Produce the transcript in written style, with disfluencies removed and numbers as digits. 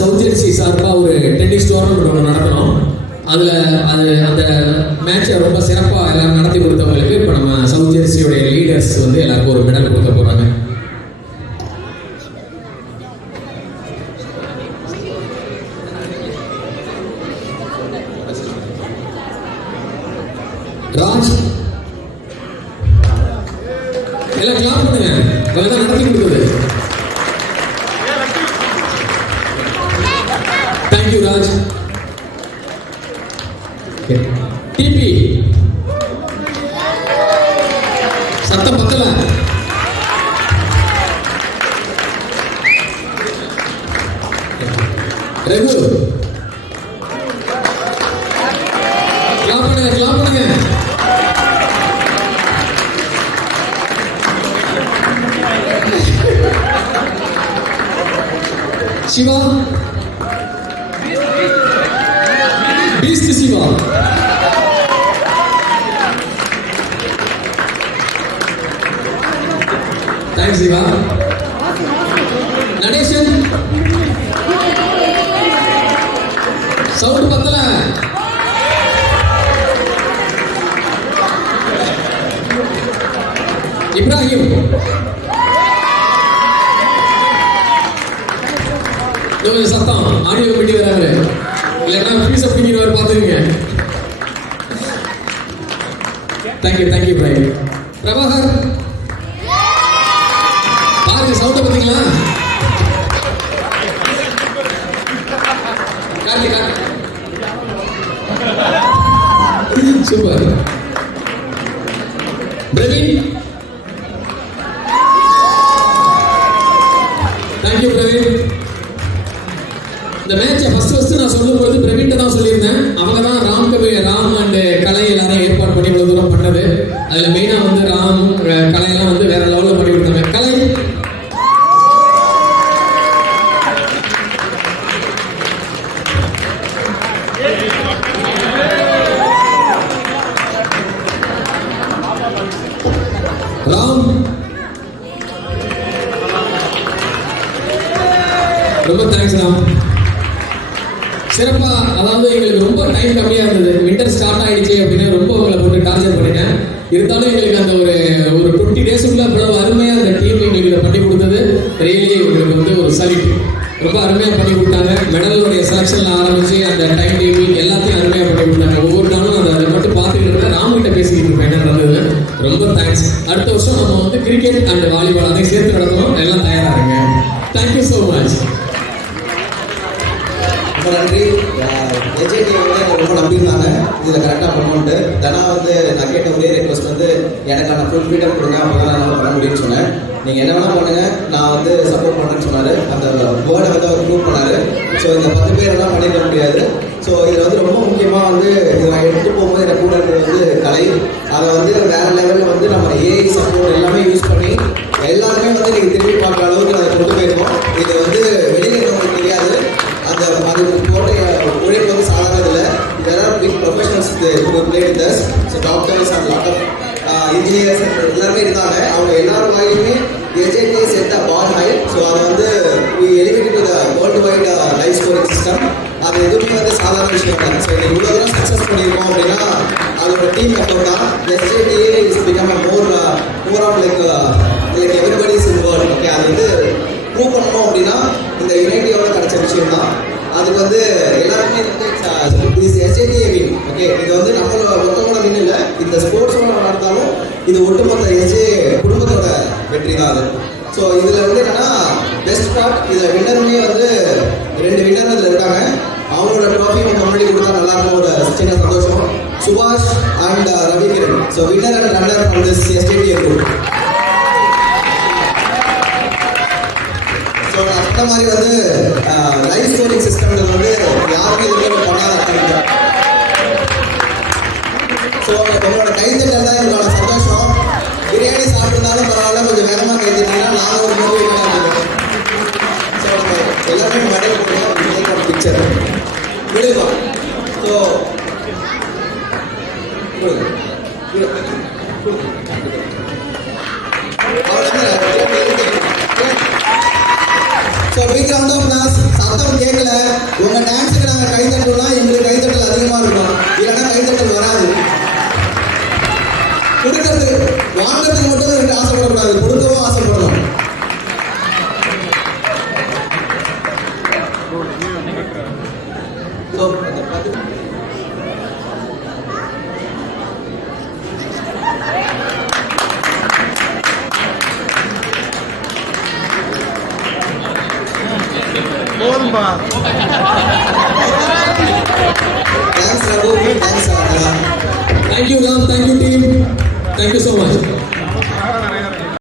South Jersey சார்பாக ஒரு tennis tournament ஒன்று நடத்தணும். அதில் அந்த மேட்சை ரொம்ப சிறப்பாக எல்லாரும் நடத்தி கொடுத்தவங்களுக்கு இப்போ நம்ம சவுத் ஜெர்சியோடைய லீடர்ஸ் வந்து எல்லாருக்கும் ஒரு மெடல் கொடுக்க போகிறாங்க. ராஜ் எல்லாம் கிளாப் பண்ணுங்க, இவங்க தான் நடத்தி கொடுத்தது. தேங்க்யூ ராஜ். டிபி சத்தம் பத்தல. ரகு கிளாப் பண்ணுங்க, கிளாப் பண்ணுங்க. Siva beast Siva. Thanks Siva. Natesan sound பத்தல. இப்ராஹிம் சத்தம் ஆடியோ கமிட்டி வராரு, இல்லைன்னா ஃபீஸ் அப்படிங்கிறவர் பார்த்துருங்க. Thank you thank you Ibrahim. பிரபாகர் பாருங்க சவுண்டை பார்த்தீங்களா? கார்த்திகா சூப்பர். பிரவீன் தேங்க்யூ பிரவீன். இந்த மேட்சை ஃபர்ஸ்ட் நான் சொல்லும்போது பிரவீன்ட்ட தான் சொல்லியிருந்தேன். அவங்க தான் ராம் அண்ட் கலை எல்லாரும் ஏற்பாடு பண்ணி இவ்வளவு தூரம் பண்ணது. அதில் மெயினாக வந்து ராம் கலையெல்லாம் வந்து வேற லெவலில் பண்ணி கொடுத்தாங்க. கலை ராம் ரொம்ப தேங்க்ஸ் ராம். சிறப்பா, அதாவது எங்களுக்கு ரொம்ப டைம் கம்மியாக இருந்தது. வின்டர் ஸ்டார்ட் ஆயிடுச்சு அப்படின்னு ரொம்ப உங்களை போட்டு டார்ச்சர் பண்ணிட்டேன். இருந்தாலும் எங்களுக்கு அந்த ஒரு 20 டேஸுக்குள்ள அவ்வளவு அருமையாக அந்த டீம் எங்களுக்கு இதை பண்ணி கொடுத்தது ரியலி எங்களுக்கு வந்து ஒரு சலிட். ரொம்ப அருமையாக பண்ணி கொடுத்தாங்க. மெடலுடைய செலெக்ஷன்ல ஆரம்பிச்சு அந்த டைம் டேபிள் எல்லாத்தையும் அருமையாக பண்ணி கொடுத்தாங்க. ஒவ்வொரு நாளும் அதை மட்டும் பார்த்துக்கிட்டு இருந்தேன். ராம்கிட்ட பேசிக்கிட்டு இருப்பேன் என்ன நடந்தது. ரொம்ப தேங்க்ஸ். அடுத்த வருஷம் நம்ம வந்து கிரிக்கெட் அண்ட் வாலிபால் அதை சேர்த்து நடத்தணும். எல்லாம் தயாராக இருங்க. Thank you so much. ரொம்ப நன்றி. எஜேடி வந்து ரொம்ப நம்பியிருந்தாங்க இதில் கரெக்டாக பண்ணணுன்ட்டு. தனா வந்து நான் கேட்ட ஒரே ரெக்வஸ்ட் வந்து எனக்கான ஃபுல் ஃப்ரீடம் கொடுங்க, அப்போ தான் என்னால் பண்ண முடியும்னு சொன்னேன். நீங்கள் என்ன வேணால் பண்ணுங்கள், நான் வந்து சப்போர்ட் பண்ணுறேன்னு சொன்னார். அந்த வேர்டை வந்து அவர் ப்ரூவ் பண்ணார். ஸோ இந்த 10 பேரெல்லாம் பண்ணிட முடியாது. ஸோ இதில் வந்து ரொம்ப முக்கியமாக வந்து இதை நான் எடுத்துகிட்டு போகும்போது எனக்கு கூட இருக்கிறது வந்து கலை. அதை வந்து வேறு லெவலில் வந்து நம்ம ஏஐ சப்போர்ட் எல்லாமே யூஸ் பண்ணி எல்லாருமே வந்து நீங்கள் திரும்பி பார்க்குற அளவுக்கு அதை கொண்டு போயிருக்கோம். இது வந்து வெளியில் இருக்கிறவங்களுக்கு தெரியாது. அது போட்ட உழைப்பு வந்து சாதாரண இல்லை. There are big professionals who play with us. So doctors and lot of engineers எல்லாருமே இருந்தாங்க. அவங்க எல்லாரும் வாயிலுமே எஜேடி set a bar high. So அதை வந்து we elevated to the worldwide life scoring system. அது எதுவுமே வந்து சாதாரண விஷயம் தான். ஸோ இவ்வளோ தூரம் சக்ஸஸ் பண்ணியிருக்கோம் அப்படின்னா அதோட டீம் எஃபோர்ட் தான். SJDA is become a more of like everybody's in world. Okay, அது வந்து ப்ரூவ் பண்ணணும் அப்படின்னா இந்த யுனைட்டியோட கிடைச்ச விஷயம் தான். அதுக்கு வந்து எல்லாருமே எஸ்ஜேடிஏ வின். ஓகே, இது வந்து நம்மளோட மொத்தமோட வின் இல்லை, இந்த ஸ்போர்ட்ஸோட நடந்தாலும் இது ஒட்டுமொத்த எஸ்ஜே குடும்பத்தோட வெற்றி தான் அது. ஸோ இதில் வந்து என்னன்னா பெஸ்ட் பார்ட், இதில் வின்னருமே வந்து 2 வின்னர் இதில் இருக்காங்க. அவங்களோட ட்ராஃபி வந்து முன்னாடி கொடுத்தா நல்லா இருக்கும். ஒரு சின்ன சந்தோஷம். சுபாஷ் and Ravikiran. So winner and runner from this SJDA group. So அந்த மாதிரி வந்து லைஃப் ஸ்கோரிங் சிஸ்டம் வந்து யாருமே எதுவுமே பண்ணாத அர்த்தம். ஸோ உங்களோட கைத்தட்டல் தான் என்னோட சந்தோஷம். பிரியாணி சாப்பிட்ருந்தாலும் பரவாயில்ல, கொஞ்சம் வேகமாக கைத்தட்டீங்கன்னா நான் ஒரு மோட்டிவேட்டாக இருக்கேன். ஸோ நம்ம எல்லாருமே மெடல் போடுவோம். பிக்சர் விடுவா. So So big round of applause. சத்தம் கேட்கல. உங்க டான்ஸுக்கு நாங்க கை தட்டோம்னா எங்களுக்கு கைத்தட்டல் அதிகமா இருக்கும், இல்லைன்னா கைத்தட்டல் வராது. கொடுக்கறது வாங்கிறதுக்கு மட்டும் எனக்கு ஆசைப்படக்கூடாது, கொடுக்கவும் ஆசைப்படணும். So, thanks Raghu, thanks Anna. Thank you Ram, thank you team, thank you so much.